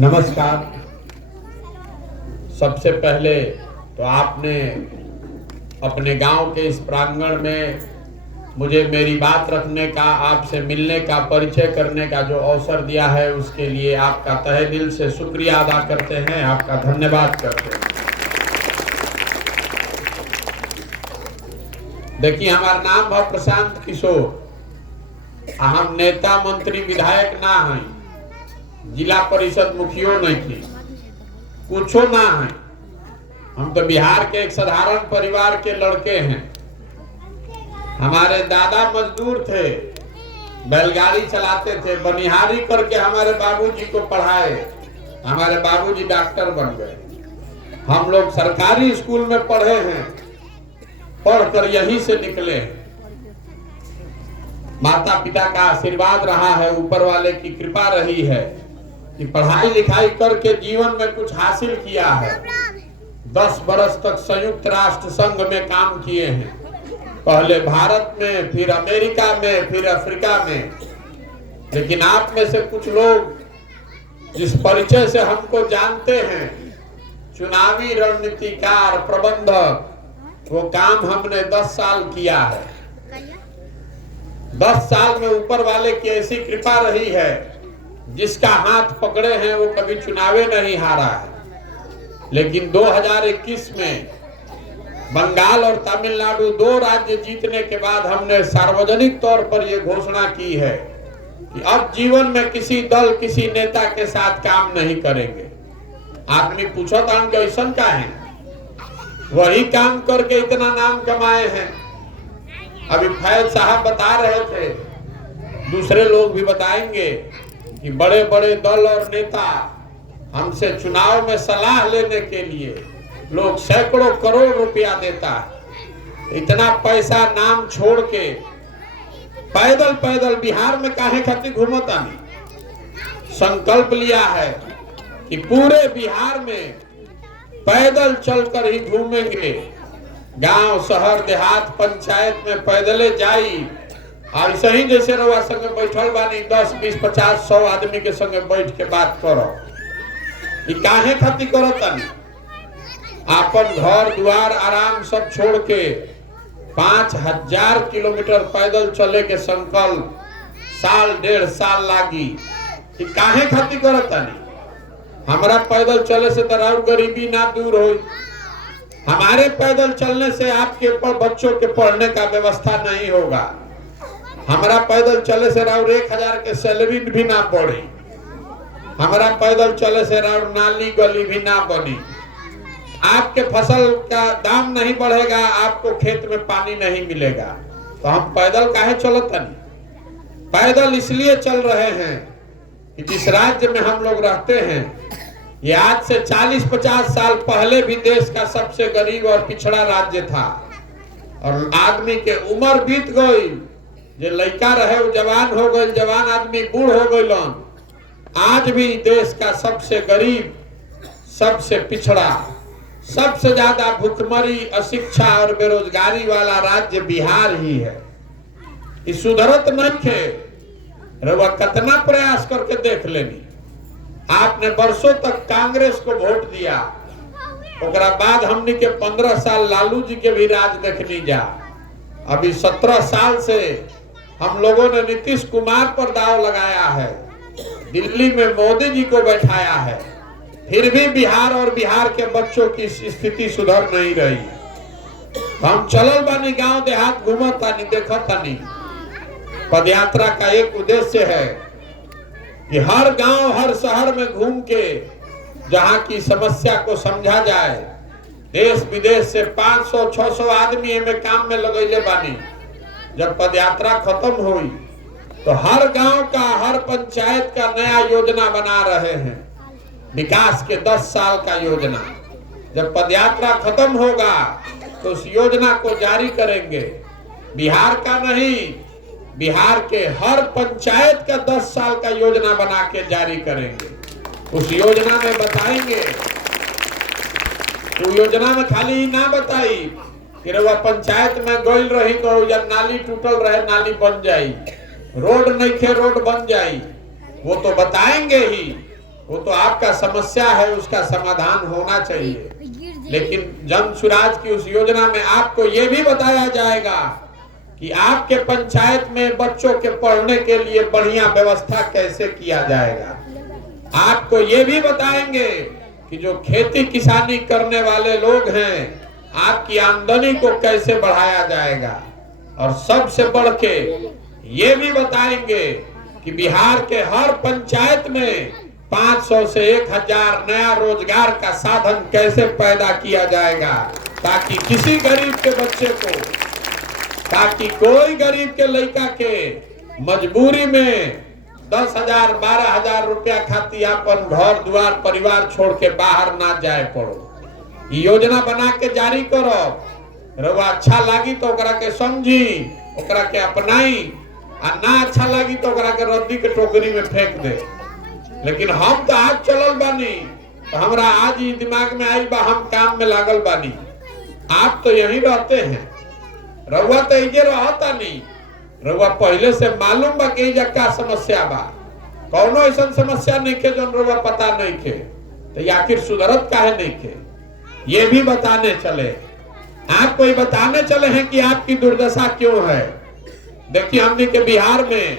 नमस्कार। सबसे पहले तो आपने अपने गांव के इस प्रांगण में मुझे मेरी बात रखने का, आपसे मिलने का, परिचय करने का जो अवसर दिया है उसके लिए आपका तहे दिल से शुक्रिया अदा करते हैं, आपका धन्यवाद करते हैं। देखिए, हमारा नाम है प्रशांत किशोर। हम नेता मंत्री विधायक ना हैं, जिला परिषद मुखियो नहीं थी, कुछो ना है। हम तो बिहार के एक साधारण परिवार के लड़के हैं। हमारे दादा मजदूर थे, बैलगाड़ी चलाते थे, बनिहारी करके हमारे बाबूजी को पढ़ाए। हमारे बाबूजी डॉक्टर बन गए। हम लोग सरकारी स्कूल में पढ़े हैं, पढ़कर यहीं से निकले हैं। माता पिता का आशीर्वाद रहा है, ऊपर वाले की कृपा रही है कि पढ़ाई लिखाई करके जीवन में कुछ हासिल किया है। 10 बरस तक संयुक्त राष्ट्र संघ में काम किए हैं, पहले भारत में, फिर अमेरिका में, फिर अफ्रीका में। लेकिन आप में से कुछ लोग जिस परिचय से हमको जानते हैं, चुनावी रणनीतिकार, प्रबंधक, वो काम हमने 10 साल किया है। 10 साल में ऊपर वाले की ऐसी कृपा रही है, जिसका हाथ पकड़े हैं वो कभी चुनावे नहीं हारा है। लेकिन 2021 में बंगाल और तमिलनाडु 2 राज्य जीतने के बाद हमने सार्वजनिक तौर पर यह घोषणा की है कि अब जीवन में किसी दल, किसी नेता के साथ काम नहीं करेंगे। आदमी पूछो तो हम कैसन का है, वही काम करके इतना नाम कमाए हैं। अभी फैज साहब बता रहे थे, दूसरे लोग भी बताएंगे कि बड़े बड़े दल और नेता हमसे चुनाव में सलाह लेने के लिए लोग सैकड़ों करोड़ रुपया देता है। इतना पैसा नाम छोड़ के पैदल पैदल बिहार में काहे खातिर घूमता नहीं। संकल्प लिया है कि पूरे बिहार में पैदल चलकर ही घूमेंगे। गांव, शहर, देहात, पंचायत में पैदले जाई। और सही जैसे रवा संगे बैठल बानी, 10, 20, 50, 100 आदमी के संगे बैठ के बात करो। ये काहे खातिर करो तनी? आपन घर द्वार आराम सब छोड़ के 5000 किलोमीटर पैदल चले के संकल्प साल 1.5 साल लागी। कि काहे खातिर करो तनी? हमारा पैदल चले से तो और गरीबी ना दूर हो। हमारे पैदल चलने से आपके बच्चों के पढ़ने का व्यवस्था नहीं होगा। हमारा पैदल चले से और 1000 के सैलरी भी ना बढ़ी। हमारा पैदल चले से और नाली गली भी ना बनी। आपके फसल का दाम नहीं बढ़ेगा, आपको खेत में पानी नहीं मिलेगा। तो हम पैदल काहे चलत नहीं? पैदल इसलिए चल रहे हैं कि जिस राज्य में हम लोग रहते हैं, ये आज से 40-50 साल पहले भी देश का सबसे गरीब और पिछड़ा राज्य था। और आदमी के उम्र बीत गई, जो लड़का रहे वो जवान हो गए, जवान आदमी बूढ़ हो गए। आज भी देश का सबसे गरीब, सबसे पिछड़ा, सबसे ज्यादा भुखमरी, अशिक्षा और बेरोजगारी वाला राज्य बिहार ही है। इस सुधरत नहीं थे, रवा कितना प्रयास करके देख लेनी। आपने वर्षों तक कांग्रेस को वोट दिया, ओकरा बाद हमने के 15 साल लालू जी के भी राज देखनी जा। अभी 17 साल से हम लोगों ने नीतीश कुमार पर दाव लगाया है, दिल्ली में मोदी जी को बैठाया है, फिर भी बिहार और बिहार के बच्चों की स्थिति सुधर नहीं रही। हम चलल बानी, गांव देहात घूमतानी, देखतानी। पदयात्रा का एक उद्देश्य है कि हर गांव, हर शहर में घूम के जहां की समस्या को समझा जाए। देश विदेश से 500-600 आदमी में काम में लगैले बानी। जब पदयात्रा खत्म हुई तो हर गांव का, हर पंचायत का नया योजना बना रहे हैं, विकास के 10 साल का योजना। जब पदयात्रा खत्म होगा तो उस योजना को जारी करेंगे। बिहार का नहीं, बिहार के हर पंचायत का 10 साल का योजना बना के जारी करेंगे। उस योजना में बताएंगे, तो योजना में खाली ना बताई कि रवा पंचायत में गइल रही तो जब नाली टूटल रहे, नाली बन जाई, रोड नहीं खे, रोड बन जाई। वो तो बताएंगे ही, वो तो आपका समस्या है, उसका समाधान होना चाहिए। लेकिन जन सुराज की उस योजना में आपको ये भी बताया जाएगा कि आपके पंचायत में बच्चों के पढ़ने के लिए बढ़िया व्यवस्था कैसे किया जाएगा। आपको ये भी बताएंगे कि जो खेती किसानी करने वाले लोग हैं, आपकी आमदनी को कैसे बढ़ाया जाएगा। और सबसे बढ़ के ये भी बताएंगे कि बिहार के हर पंचायत में 500 से 1000 नया रोजगार का साधन कैसे पैदा किया जाएगा, ताकि किसी गरीब के बच्चे को, ताकि कोई गरीब के लड़का के मजबूरी में 10,000 12,000 रुपया खाती अपन घर द्वार परिवार छोड़ के बाहर ना जाए पड़ो। योजना बना के जारी करो, रउआ अच्छा लागी तो ओकरा के समझी, ओकरा के अपनाई, आ ना अच्छा लागी तो ओकरा के रद्दी के टोकरी में फेंक दे। लेकिन हम तो आज चलल बानी, तो हमरा आज ही दिमाग में आई बा, हम काम में लागल बानी। आप तो यहीं रहते हैं, रउआ तो इजे रहता नहीं। रउआ पहले से मालूम बा कि इजा का समस्या बा, कौनो ऐसा समस्या नहीं के जो रउआ पता नहीं के, तो आखिर सुधरत काहे नहीं के, ये भी बताने चले। आपको ये बताने चले हैं कि आपकी दुर्दशा क्यों है। देखिए हमने के बिहार में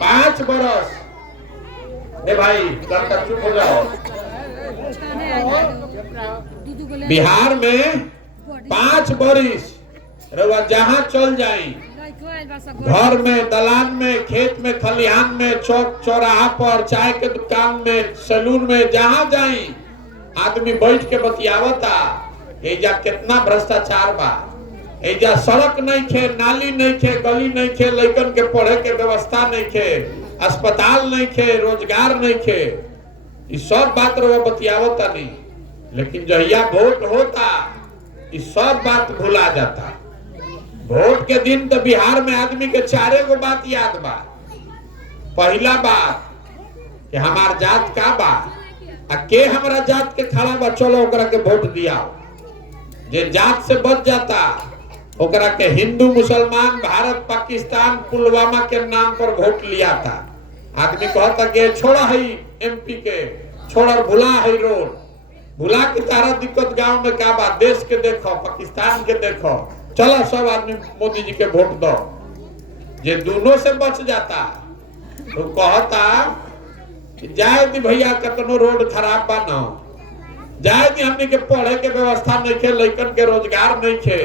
5 बरस, भाई लड़का चुप हो जाओ, बिहार में 5 बरिस रउआ जहां चल जाई, घर में, दलान में, खेत में, खलिहान में, चौक चौराहा पर, चाय के दुकान में, सैलून में, जहां जाई आदमी बैठ के बतियावता एजा कितना भ्रष्टाचार बा। एजा सड़क नहीं खे, नाली नहीं खे, गली नहीं खे, लड़कन के पढ़े के व्यवस्था नहीं खे, अस्पताल नहीं खे, रोजगार नहीं खे। ये सब बात रउआ बतियावता नहीं, लेकिन जहिया वोट होता ये सब बात भुला जाता। वोट के दिन तो बिहार में आदमी के 4 गो बात याद बा। पहला बात कि हमार जात का बा, आ के हमारा जात के खड़ा बा, चलो ओकरा के वोट दिया। जे जात से बच जाता ओकरा के हिंदू मुसलमान भारत पाकिस्तान पुलवामा के नाम पर वोट लिया था। आदमी कहता कि छोड़ा है एमपी के, छोड़ और भुला है रोड, भुला के तारा दिक्कत गांव में क्या बात, देश के देखो, पाकिस्तान के देखो, चलो सब आदमी मोदी जी के वोट दो। जे दोनों से बच जाता तो कहता जाए दी भैया कतनो रोड खराब बा ना, जाए दी हमने के पढ़े के व्यवस्था नहीं खे, लड़कन के रोजगार नहीं खे,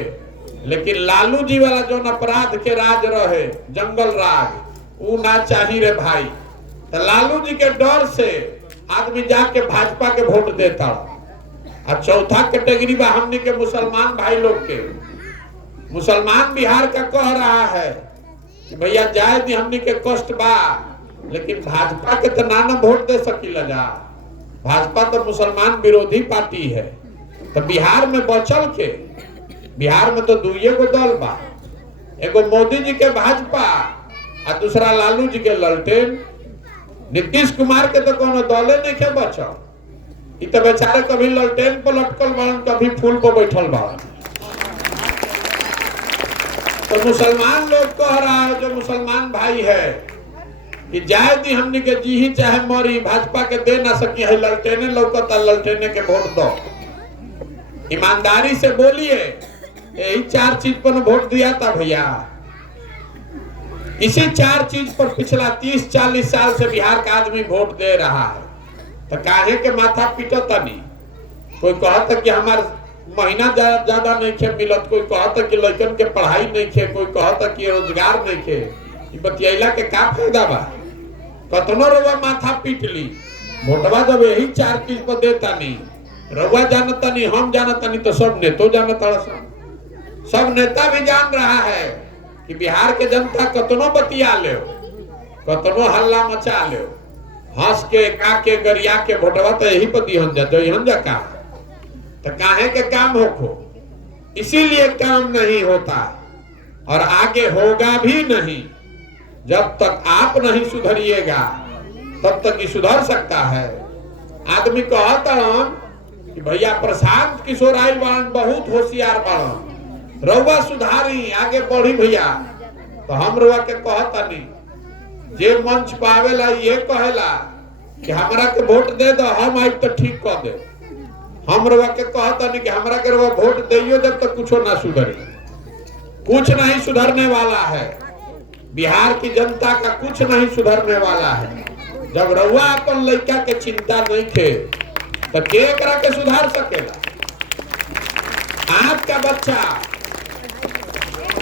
लेकिन लालू जी वाला जो अपराध के राज रहे, जंगल राज, वो ना चाहिए रे भाई। तो लालू जी के डर से आदमी जाके भाजपा के वोट देता। और चौथा कैटेगरी बा हमने के मुसलमान भाई लोग के। मुसलमान बिहार का कह रहा है कि भैया जाए दी हमने के कष्ट बा, लेकिन भाजपा के तो ना वोट दे सकीला जा, भाजपा तो मुसलमान विरोधी पार्टी है। तो बिहार में बचल के, बिहार में तो 2 गो दल बा, एगो मोदी जी के भाजपा और दूसरा लालू जी के ललटेन। नीतीश कुमार के तो कोनो दले नहीं के बचल, इ तो बेचारे कभी ललटेन पर लटकल बाड़न, कभी फूल पर बैठल बाड़न। तो मुसलमान लोग कह रहा है, जो मुसलमान भाई है, कि जाए दी हमने के जी ही चाहे मरी, भाजपा के दे ना सकी है, ललटेने लौकता, ललटेने के वोट दो। ईमानदारी से बोलिए, यही 4 चीज पर वोट दिया था भैया। इसी 4 चीज पर पिछला 30-40 साल से बिहार का आदमी वोट दे रहा है। तो काहे के माथा पीटता नहीं। कोई कहता कि हमार महीना ज्यादा नहीं खे मिलत, कोई कहता कि लड़कन के पढ़ाई नहीं खे, कोई कहता कि रोजगार नहीं खे। बतियाला के का फायदा बा, कतनो रउआ माथा पीट ली, वोटवा जब यही 4 चीज पर देता नहीं, रउआ जानता नहीं, हम जानता नहीं, तो सब नेतो जानता। सब नेता भी जान रहा है कि बिहार के जनता कतनो बतिया ले, कतनो हल्ला मचा ले, हंस के का के गरिया के वोटवा तो यही पर दिहन जा, दिहन जा का, तो काहे के काम होखो। इसीलिए काम नहीं होता और आगे होगा भी नहीं। जब तक आप नहीं सुधरिएगा तब तक ही सुधर सकता है। आदमी कहता कि भैया प्रशांत किशोर आइल बाड़न, बहुत होशियार बाड़न, रउआ सुधारी, आगे बढ़ी भैया। तो हम रउआ के कहता नहीं, जे मंच पावेला ये कहेला कि हमरा के वोट दे दो, हम आई तो ठीक कर दे। हम रवा के कहता नहीं कि हमरा के रवा वोट दियो जब तक कुछ ना सुधरे। कुछ नहीं सुधरने वाला है, बिहार की जनता का कुछ नहीं सुधरने वाला है। जब रउआ अपन लड़का के चिंता नहीं थे तो के करा के सुधार सकेला।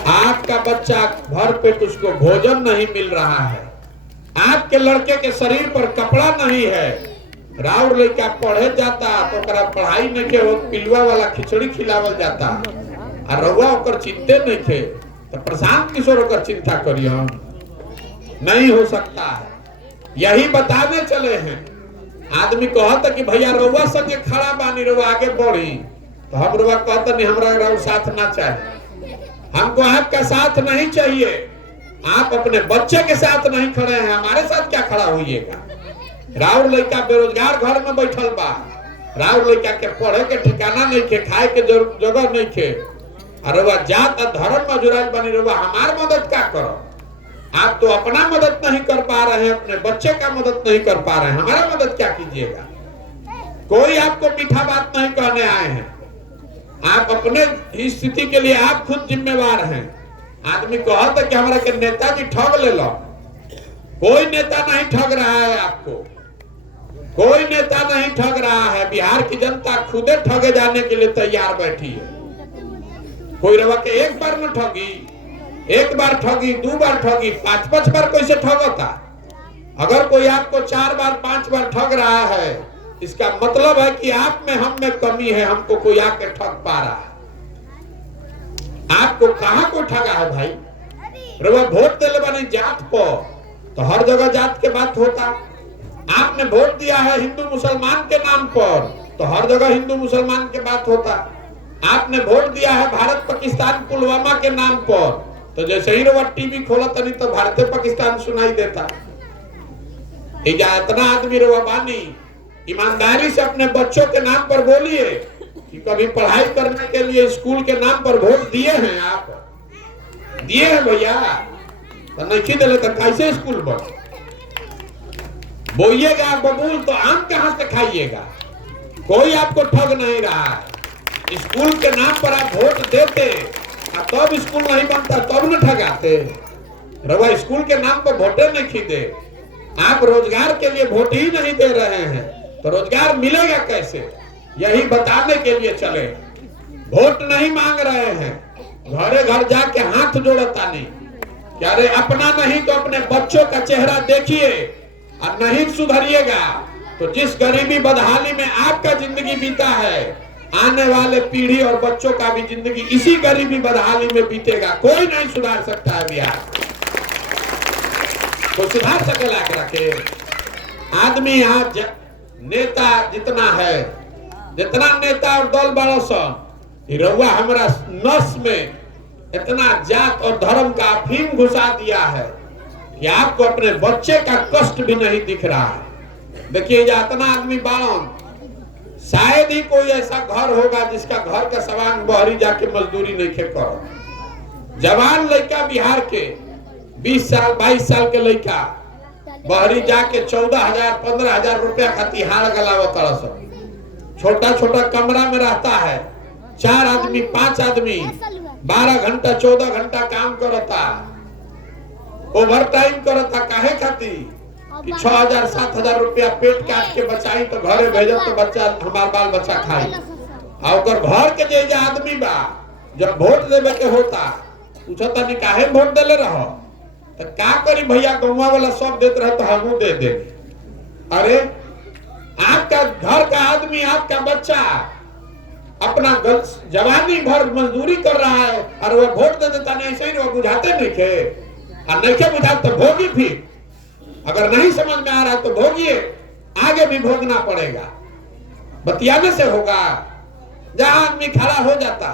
आपका बच्चा भर पेट उसको भोजन नहीं मिल रहा है, आपके लड़के के शरीर पर कपड़ा नहीं है, राउर लड़का पढ़े जाता तो पढ़ाई नहीं के वो पिलुआ वाला खिचड़ी खिलावल जाता और रउआ ओकर चिंते नहीं थे तो प्रशांत किशोर ओकर चिंता करिए। नहीं हो सकता है। यही बताने चले हैं। आदमी कहता कि भैया रउआ संगे खड़ा बानी, रउआ आगे बढ़ी, तो हम रउआ कहता नहीं हमरा रउआ साथ ना चाहिए, हमको आपका साथ नहीं चाहिए। आप अपने बच्चे के साथ नहीं खड़े हैं, हमारे साथ क्या खड़ा होइएगा। राउर लड़का बेरोजगार घर में बैठल बा, राउर लड़का के पढ़े के ठिकाना नहीं खे, खाए के जगह नहीं खे, और रउआ जात धर्म में जुड़ाइल बनी, रउआ हमार मदद क्या करो। आप तो अपना मदद नहीं कर पा रहे हैं, अपने बच्चे का मदद नहीं कर पा रहे हैं, हमारा मदद क्या कीजिएगा। कोई आपको मीठा बात नहीं कहने आए हैं, आप अपने स्थिति के लिए आप खुद जिम्मेवार हैं। आदमी कहता कि हमारा के नेताजी ठग ले लो, कोई नेता नहीं ठग रहा है आपको, कोई नेता नहीं ठग रहा है। बिहार की जनता खुदे ठगे जाने के लिए तैयार बैठी है। कोई रवा के एक बार न ठगी, एक बार ठगी, 2 बार ठगी, 5-5 बार कैसे ठगता। अगर कोई आपको 4 बार 5 बार ठग रहा है, इसका मतलब है कि आप में हम में कमी है, हमको कोई आके ठग पा रहा है। आपको कहां को ठगा है भाई। रवा वोट दिले बनी जात को, तो हर जगह जात के बात होता। आपने वोट दिया है हिंदू मुसलमान के नाम पर, तो हर जगह हिंदू मुसलमान के बात होता। आपने वोट दिया है भारत पाकिस्तान पुलवामा के नाम पर, तो जैसे ही रवा टीवी खोला तनी तो भारत पाकिस्तान सुनाई देता। इतना आदमी रवा बानी, ईमानदारी से अपने बच्चों के नाम पर बोलिए कि कभी पढ़ाई करने के लिए स्कूल के नाम पर वोट दिए हैं। आप दिए हैं भैया, तो नहीं दिले तो कैसे स्कूल बने। बोइएगा बबूल तो आम कहां से खाइएगा। कोई आपको ठग नहीं रहा है। स्कूल के नाम पर आप वोट देते, तब स्कूल नहीं बनता, तब न ठगाते। रवा स्कूल के नाम पर वोटे नहीं खरीदे, आप रोजगार के लिए वोट ही नहीं दे रहे हैं, तो रोजगार मिलेगा कैसे। यही बताने के लिए चले। वोट नहीं मांग रहे हैं, घरे घर जाके हाथ जोड़ता नहीं। क्या रे, अपना नहीं तो अपने बच्चों का चेहरा देखिए, और नहीं सुधरिएगा तो जिस गरीबी बदहाली में आपका जिंदगी बीता है, आने वाले पीढ़ी और बच्चों का भी जिंदगी इसी गरीबी बदहाली में बीतेगा। कोई नहीं सुधार सकता है बिहार, कोई सुधार सकेला के रखे। आदमी यहाँ नेता जितना है, जितना नेता और दल बड़ो सन, रउआ हमरा नस में इतना जात और धर्म का अफीम घुसा दिया है कि आपको अपने बच्चे का कष्ट भी नहीं दिख रहा है। देखिए इतना आदमी बाड़न, शायद ही कोई ऐसा घर होगा जिसका घर का सवांग बहरी जाके मजदूरी नहीं खे करो। जवान लड़का बिहार के 20 साल 22 साल के लड़का बहरी जाके 14,000 15,000 रुपया खाती हार गलावत। छोटा छोटा कमरा में रहता है, 4 आदमी 5 आदमी 12 घंटा 14 घंटा काम करता, ओवर टाइम करता। काहे खाती कि 6,000 7,000 रुपया पेट काट के बचाई तो घरे भेजब तो बच्चा हमार बाल बच्चा खाई। और घर के जे आदमी बा, जब वोट देवे के होता पूछता नहीं काहे वोट देले रहो, तो का करी भैया, गौवा वाला सब देते रहे तो हमू दे दे। अरे आपका घर का आदमी, आपका बच्चा अपना जवानी भर मजदूरी कर रहा है और वो वोट दे देता नहीं, सही वो बुझाते नहीं थे। और नहीं के बुझा तो भोगी फिर, अगर नहीं समझ में आ रहा तो भोगिए, आगे भी भोगना पड़ेगा। बतियाने से होगा। जहां आदमी खड़ा हो जाता,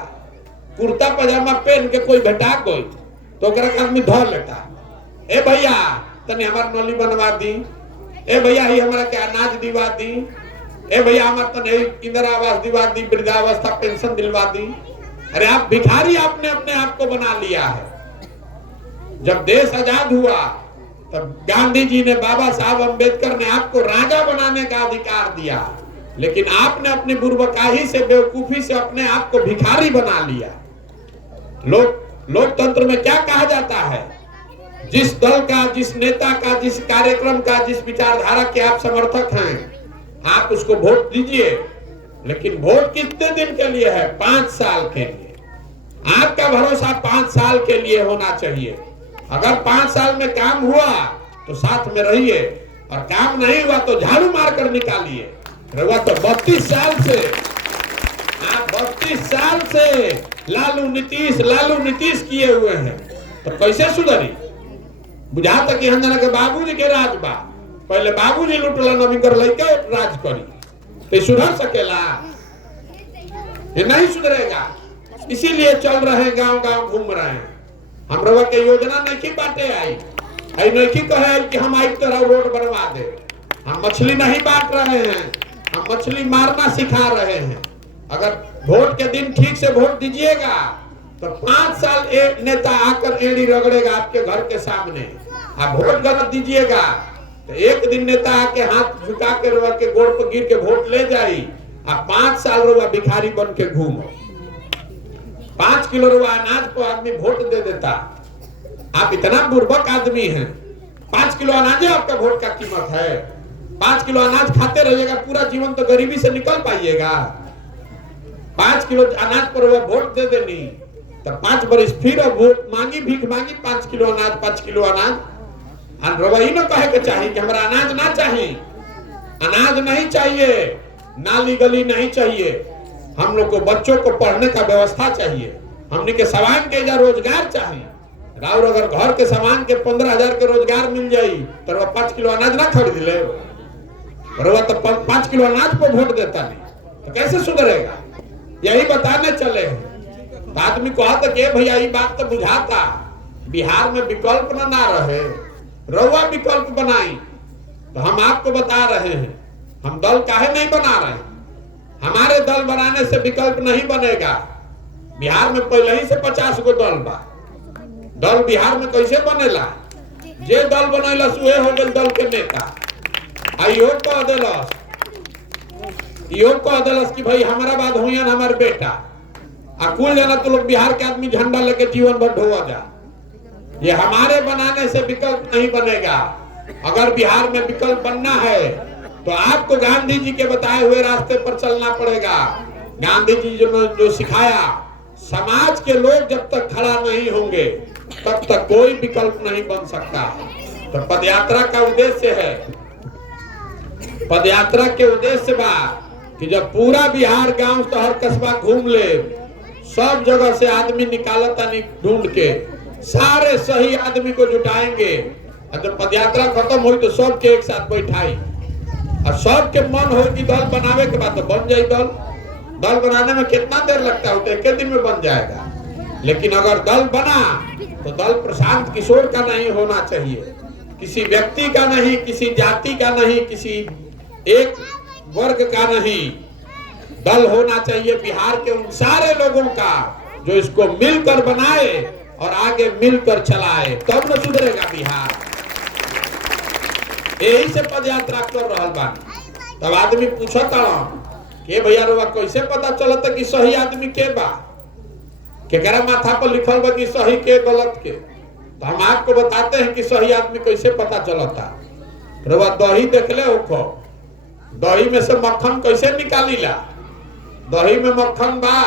कुर्ता पजामा पहन के कोई भेटा कोई तो आदमी धो लेता। ए भैया तनी हमार नली बनवा दी, ए भैया ही हमारा के अनाज दिवा दी, ए भैया हमार तने इंदिरा आवास दिवा दी, वृद्धावस्था पेंशन दिलवा दी। अरे आप भिखारी आपने अपने आप को बना लिया है। जब देश आजाद हुआ तब गांधी जी ने, बाबा साहब अम्बेडकर ने आपको राजा बनाने का अधिकार दिया, लेकिन आपने अपनी बुर्बकाही से, बेवकूफी से अपने आप को भिखारी बना लिया। लोकतंत्र में क्या कहा जाता है? जिस दल का, जिस नेता का, जिस कार्यक्रम का, जिस विचारधारा के आप समर्थक हैं, आप उसको वोट दीजिए, लेकिन वोट कितने दिन के लिए है? 5 साल के लिए। आपका भरोसा 5 साल के लिए होना चाहिए। अगर 5 साल में काम हुआ तो साथ में रहिए, और काम नहीं हुआ तो झाड़ू मारकर निकालिए। रहुआ तो 32 साल से, आप 32 साल से लालू नीतीश किए हुए हैं, तो कैसे सुधरी? बुझा तक कि हम के बाबूजी के राज बा, पहले बाबूजी लुटला, नवी कर लइके राज करी, तो सुधर सकेला? ये नहीं सुधरेगा। इसीलिए चल रहे हैं, गांव गांव घूम रहे हैं। हम रवा के योजना नहीं बांटे आई नहीं कहे कि हम आई तो रोड बनवा दे। हम मछली नहीं बांट रहे हैं, हम मछली मारना सिखा रहे हैं। अगर वोट के दिन ठीक से वोट दीजिएगा तो 5 साल एक नेता आकर एड़ी रगड़ेगा आपके घर के सामने। आप वोट गलत दीजिएगा तो एक दिन नेता आके हाथ झुका के रवा के गोड़ पर गिर के वोट ले जाई, आप 5 साल रवा भिखारी बन के घूमो। 5 किलो रुपया अनाज को आदमी वोट दे देता। आप इतना बुर्बक आदमी हैं, 5 किलो अनाज आपका वोट का कीमत है। 5 किलो अनाज खाते रहिएगा पूरा जीवन, तो गरीबी से निकल पाइएगा? 5 किलो अनाज पर वोट दे देनी, तो 5 बरस फिर वोट मांगी, भीख मांगी, 5 किलो अनाज, 5 किलो अनाज। रवैया न कहे के चाहिए कि हमारा अनाज ना चाहिए, अनाज नहीं चाहिए, नाली गली नहीं चाहिए। हम लोग को बच्चों को पढ़ने का व्यवस्था चाहिए, हमने के सामान के जा रोजगार चाहिए। राउर अगर घर के सामान के 15,000 के रोजगार मिल जाई तो 5 किलो अनाज ना खरीद ले, तो 5 किलो अनाज पर वोट देता नहीं, तो कैसे सुधरेगा? यही बताने चले हैं। तो आदमी कहा था कि भैया ये बात तो बुझाता, बिहार में विकल्प ना रहे, रउआ विकल्प बनाई। तो हम आपको बता रहे हैं, हम दल काहे नहीं बना रहे हैं? हमारे दल बनाने से विकल्प नहीं बनेगा। बिहार में पहले ही से 50 गो दल बा। दल बिहार में कैसे बनेला? जे दल बनेला सुहे हो गए दल के नेता। आइयो कह देलस कि भाई हमारा बात हुई हमारे बेटा, कुल जाना तो लोग बिहार के आदमी झंडा लेके जीवन भर ढोआ जा। ये हमारे बनाने से विकल्प नहीं बनेगा। अगर बिहार में विकल्प बनना है तो आपको गांधी जी के बताए हुए रास्ते पर चलना पड़ेगा। गांधी जी जो सिखाया, समाज के लोग जब तक खड़ा नहीं होंगे तब तक कोई विकल्प नहीं बन सकता। तो पदयात्रा का उद्देश्य है, पदयात्रा के उद्देश्य बा कि जब पूरा बिहार गांव शहर कस्बा घूम ले, सब जगह से आदमी निकालता नहीं ढूंढ के, सारे सही आदमी को जुटाएंगे। जब पदयात्रा खत्म हुई तो सबके एक साथ बैठाई, और सबके मन हो कि दल बनावे के बाद तो बन जाए दल। दल बनाने में कितना देर लगता है? तो एक दिन में बन जाएगा। लेकिन अगर दल बना तो दल प्रशांत किशोर का नहीं होना चाहिए, किसी व्यक्ति का नहीं, किसी जाति का नहीं, किसी एक वर्ग का नहीं। दल होना चाहिए बिहार के उन सारे लोगों का जो इसको मिलकर बनाए और आगे मिलकर चलाए, तब न सुधरेगा बिहार। यही से पदयात्रा कर रहा बानी। तब आदमी पूछता के भैया रुआ कैसे पता चलता कि सही आदमी के बा, केकरा माथा पर लिखल बा कि सही के गलत के? तो हम आपको बताते हैं कि सही आदमी कैसे पता चलता। रुआ दही देखले हो, दही में से मक्खन कैसे निकालीला? दही में मक्खन बा,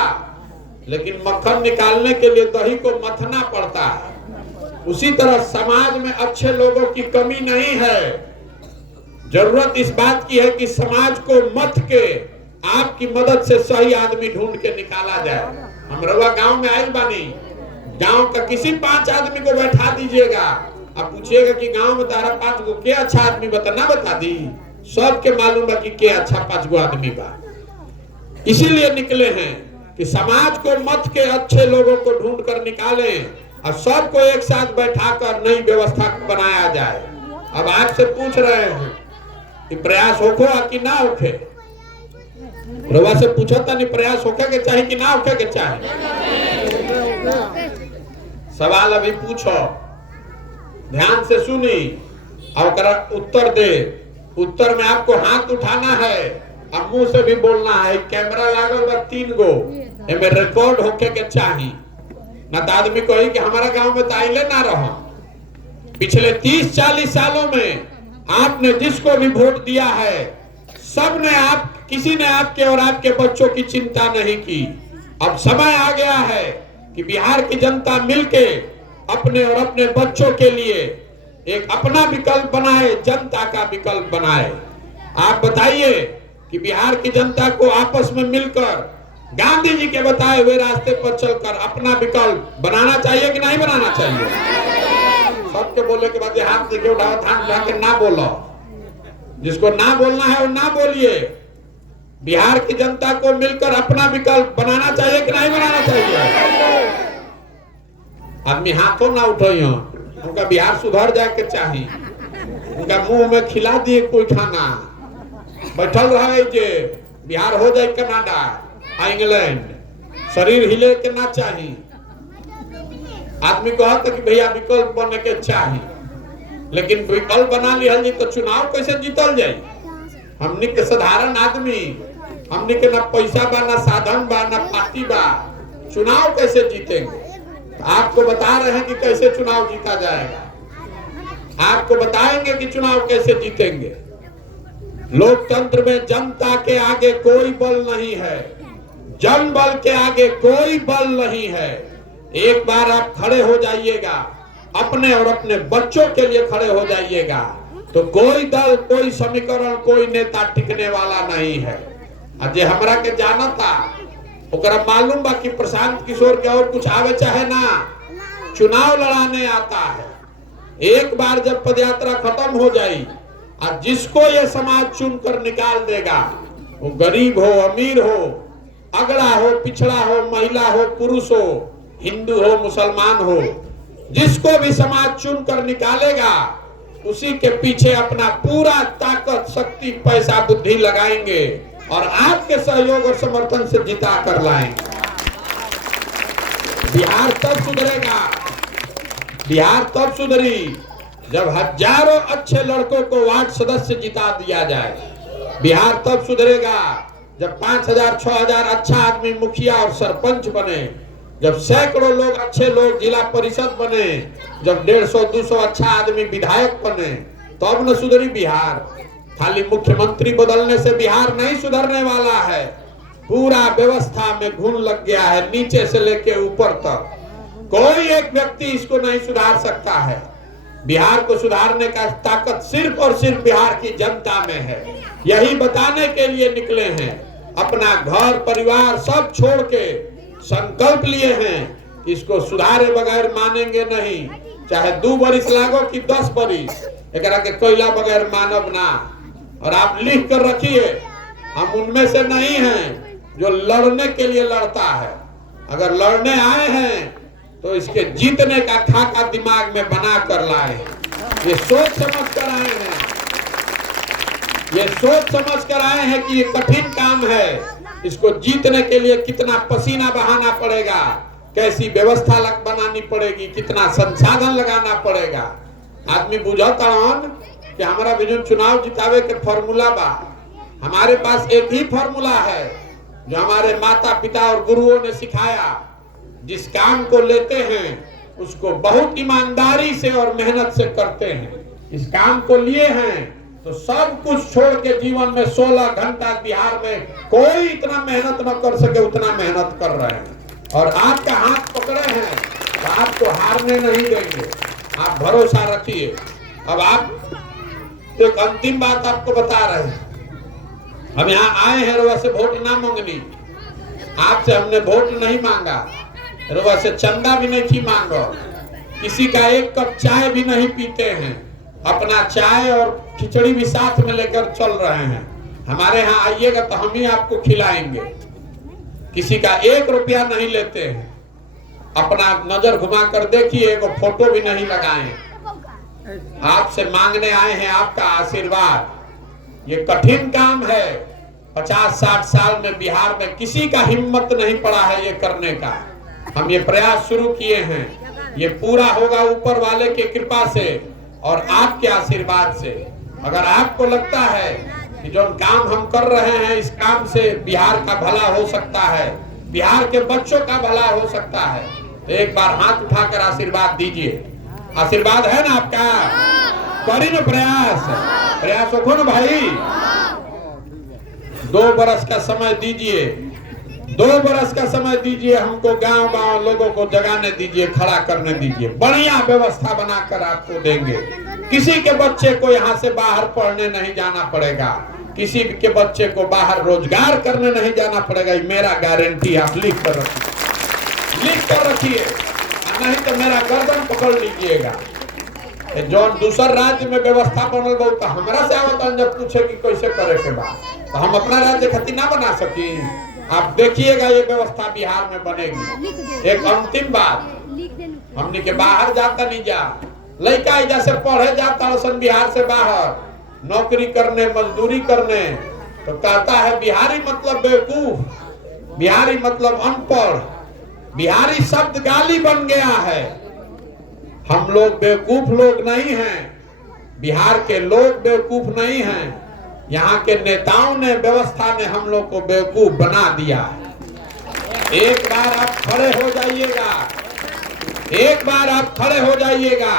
लेकिन मक्खन निकालने के लिए दही को मथना पड़ता है। उसी तरह समाज में अच्छे लोगों की कमी नहीं है। जरूरत इस बात की है कि समाज को मथ के आपकी मदद से सही आदमी ढूंढ के निकाला जाए। हम रवा गांव में आए बानी, गांव का किसी 5 आदमी को बैठा दीजिएगा, आप पूछिएगा कि गांव में तारा 5 गो के अच्छा आदमी बता दी, सबके मालूम है कि के अच्छा 5 गो आदमी बा। इसीलिए निकले हैं कि समाज को मत के अच्छे लोगों को ढूंढ कर निकालें और सबको एक साथ बैठाकर नई व्यवस्था बनाया जाए। अब आपसे पूछ रहे हैं कि प्रयास होखो कि ना होखे? रवा से पूछा था नहीं, प्रयास होखे के चाहिए कि ना होखे के चाहिए? सवाल अभी पूछो, ध्यान से सुनी। और उत्तर दे। उत्तर में आपको हाथ उठाना है, अब मुंह से भी बोलना है। कैमरा लागल बा 3 गो, एमे रिकॉर्ड होके के चाहिए, न तो आदमी कही कि हमारा गांव में ताइले ना रहो। पिछले 30-40 सालों में आपने जिसको भी वोट दिया है, सबने किसी ने आपके और आपके बच्चों की चिंता नहीं की। अब समय आ गया है कि बिहार की जनता मिलके अपने और अपने बच्चों के लिए एक अपना विकल्प बनाए, जनता का विकल्प बनाए। आप बताइए कि बिहार की जनता को आपस में मिलकर गांधी जी के बताए हुए रास्ते पर चलकर अपना विकल्प बनाना चाहिए कि नहीं बनाना चाहिए? सबके बोलने के बाद हाथ लेके उठाओ, ध्यान उठा के ना बोलो। जिसको ना बोलना है वो ना बोलिए। बिहार की जनता को मिलकर अपना विकल्प बनाना चाहिए कि नहीं बनाना चाहिए? आदमी हाथों ना उठाइयो, उनका बिहार सुधर जाए के चाहिए। उनका मुंह में खिला दिए कोई खाना, बैठल रहे जे बिहार हो जाए कनाडा, इंग्लैंड, शरीर हिले के ना चाहिए। आदमी कहता कि भैया विकल्प बने के चाहिए, लेकिन विकल्प बना लिया जी तो चुनाव कैसे जीतल जाए? हमनी के साधारण आदमी, हमनी के ना पैसा बा, ना साधन बा, ना पार्टी बा, चुनाव कैसे जीतेंगे? आपको बता रहे हैं कि कैसे चुनाव जीता जाएगा। आपको बताएंगे कि चुनाव कैसे जीतेंगे। लोकतंत्र में जनता के आगे कोई बल नहीं है, जन बल के आगे कोई बल नहीं है। एक बार आप खड़े हो जाइएगा, अपने और अपने बच्चों के लिए खड़े हो जाइएगा, तो कोई दल, कोई समीकरण, कोई नेता टिकने वाला नहीं है। अजय हमरा के जानता, ओकरा मालूम बा कि प्रशांत किशोर के और कुछ आवे चाहे ना, चुनाव लड़ाने आता है। एक बार जब पदयात्रा खत्म हो जाए और जिसको ये समाज चुनकर निकाल देगा, वो गरीब हो, अमीर हो, अगड़ा हो, पिछड़ा हो, महिला हो, पुरुष हो, हिंदू हो, मुसलमान हो, जिसको भी समाज चुनकर निकालेगा, उसी के पीछे अपना पूरा ताकत, शक्ति, पैसा, बुद्धि लगाएंगे और आपके सहयोग और समर्थन से जिता कर लाएंगे। बिहार तब सुधरेगा, बिहार तब सुधरी जब हजारों अच्छे लड़कों को वार्ड सदस्य जिता दिया जाए। बिहार तब सुधरेगा जब 5000-6000 अच्छा आदमी मुखिया और सरपंच बने, जब सैकड़ों लोग, अच्छे लोग जिला परिषद बने, जब 150-200 अच्छा आदमी विधायक बने, तब न सुधरी बिहार। खाली मुख्यमंत्री बदलने से बिहार नहीं सुधरने वाला है। पूरा व्यवस्था में घुन लग गया है, नीचे से लेके ऊपर तक कोई एक व्यक्ति इसको नहीं सुधार सकता है। बिहार को सुधारने का ताकत सिर्फ और सिर्फ बिहार की जनता में है। यही बताने के लिए निकले हैं, अपना घर परिवार सब छोड़ के संकल्प लिए हैं कि इसको सुधारे बगैर मानेंगे नहीं। चाहे 2 बरिस लागो कि 10 बरिस, एकरा के कोयला बगैर मानव ना। और आप लिख कर रखिए, हम उनमें से नहीं हैं जो लड़ने के लिए लड़ता है। अगर लड़ने आए हैं तो इसके जीतने का खाका दिमाग में बना कर लाए हैं। ये सोच समझ कर आए हैं, ये सोच समझ कर आए हैं कि ये कठिन काम है। इसको जीतने के लिए कितना पसीना बहाना पड़ेगा, कैसी व्यवस्था बनानी पड़ेगी, कितना संसाधन लगाना पड़ेगा। आदमी बुझता कि हमारा विजन चुनाव जितावे के फॉर्मूला बा। हमारे पास एक ही फॉर्मूला है जो हमारे माता पिता और गुरुओं ने सिखाया। जिस काम को लेते हैं उसको बहुत ईमानदारी से और मेहनत से करते हैं। इस काम को लिए हैं तो सब कुछ छोड़ के जीवन में 16 घंटा बिहार में कोई इतना मेहनत न कर सके उतना मेहनत कर रहे हैं। और आपका हाथ पकड़े हैं तो आपको हारने नहीं देंगे, आप भरोसा रखिए। अब आप एक अंतिम बात आपको बता रहे हैं, हम यहाँ आए हैं रवा से वोट ना मांगनी। आपसे हमने वोट नहीं मांगा, रवा से चंदा भी नहीं मांगो, किसी का एक कप चाय भी नहीं पीते हैं। अपना चाय और खिचड़ी भी साथ में लेकर चल रहे हैं। हमारे यहाँ आइएगा तो हम ही आपको खिलाएंगे। किसी का 1 रुपया नहीं लेते हैं। अपना नजर घुमा कर देखिए, एगो फोटो भी नहीं लगाए। आपसे मांगने आए हैं आपका आशीर्वाद। ये कठिन काम है। 50-60 साल में बिहार में किसी का हिम्मत नहीं पड़ा है ये करने का। हम ये प्रयास शुरू किए हैं, ये पूरा होगा ऊपर वाले की कृपा से। और आपके आशीर्वाद से। अगर आपको लगता है कि जो काम हम कर रहे हैं इस काम से बिहार का भला हो सकता है, बिहार के बच्चों का भला हो सकता है, तो एक बार हाथ उठाकर आशीर्वाद दीजिए। आशीर्वाद है ना आपका? करी ना प्रयास हो ना भाई। 2 बरस का समय दीजिए, 2 बरस का समय दीजिए हमको, गांव लोगों को जगाने दीजिए, खड़ा करने दीजिए। बढ़िया व्यवस्था बनाकर आपको देंगे। किसी के बच्चे को यहाँ से बाहर पढ़ने नहीं जाना पड़ेगा, किसी के बच्चे को बाहर रोजगार करने नहीं जाना पड़ेगा। मेरा गारंटी आप लिख कर रखिए, नहीं तो मेरा गर्दन पकड़ लीजिएगा। जो दूसर राज्य में व्यवस्था बनल बा तो हमरा से आवत जब पूछे कि कैसे करे के बा, तो हम अपना राज्य खातिर ना बना सकी। आप देखिएगा ये व्यवस्था बिहार में बनेगी। एक अंतिम बात, हमने के बाहर जाता नहीं जा, लड़का जैसे पढ़े जाता सन बिहार से बाहर नौकरी करने, मजदूरी करने, तो कहता है बिहारी मतलब बेवकूफ, बिहारी मतलब अनपढ़, बिहारी शब्द गाली बन गया है। हम लोग बेवकूफ लोग नहीं हैं, बिहार के लोग बेवकूफ नहीं हैं, यहाँ के नेताओं ने, व्यवस्था ने हम लोग को बेवकूफ बना दिया है। एक बार आप खड़े हो जाइएगा, एक बार आप खड़े हो जाइएगा,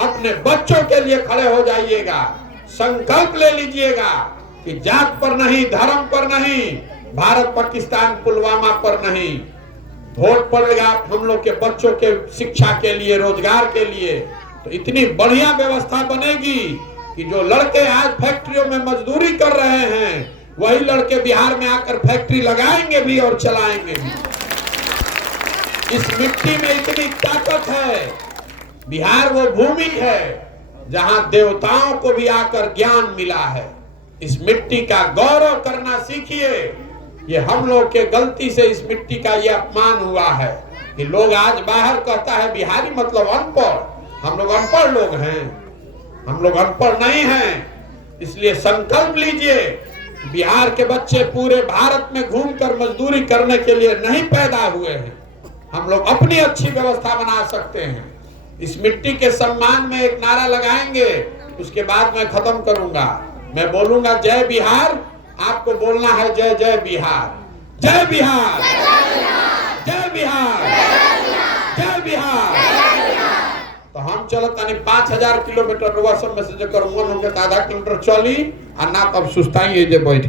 अपने बच्चों के लिए खड़े हो जाइएगा, संकल्प ले लीजिएगा कि जात पर नहीं, धर्म पर नहीं, भारत पाकिस्तान पुलवामा पर नहीं, वोट पड़ेगा हम लोग के बच्चों के शिक्षा के लिए, रोजगार के लिए। तो इतनी बढ़िया व्यवस्था बनेगी कि जो लड़के आज फैक्ट्रियों में मजदूरी कर रहे हैं वही लड़के बिहार में आकर फैक्ट्री लगाएंगे भी और चलाएंगे भी। इस मिट्टी में इतनी ताकत है। बिहार वो भूमि है जहां देवताओं को भी आकर ज्ञान मिला है। इस मिट्टी का गौरव करना सीखिए। ये हम लोग के गलती से इस मिट्टी का ये अपमान हुआ है कि लोग आज बाहर कहता है बिहारी मतलब अनपढ़। हम लोग अनपढ़ लोग हैं, हम लोग अनपढ़ नहीं हैं। इसलिए संकल्प लीजिए, बिहार के बच्चे पूरे भारत में घूमकर मजदूरी करने के लिए नहीं पैदा हुए हैं। हम लोग अपनी अच्छी व्यवस्था बना सकते हैं। इस मिट्टी के सम्मान में एक नारा लगाएंगे, उसके बाद मैं खत्म करूंगा। मैं बोलूंगा जय बिहार, आपको बोलना है जय जय बिहार, जय बिहार, जय बिहार, जय बिहार। तो हम चलो तनी 5000 किलोमीटर सब में से जब मन होंगे तो आधा किलोमीटर चली, और ना तब सुस्ताई बैठ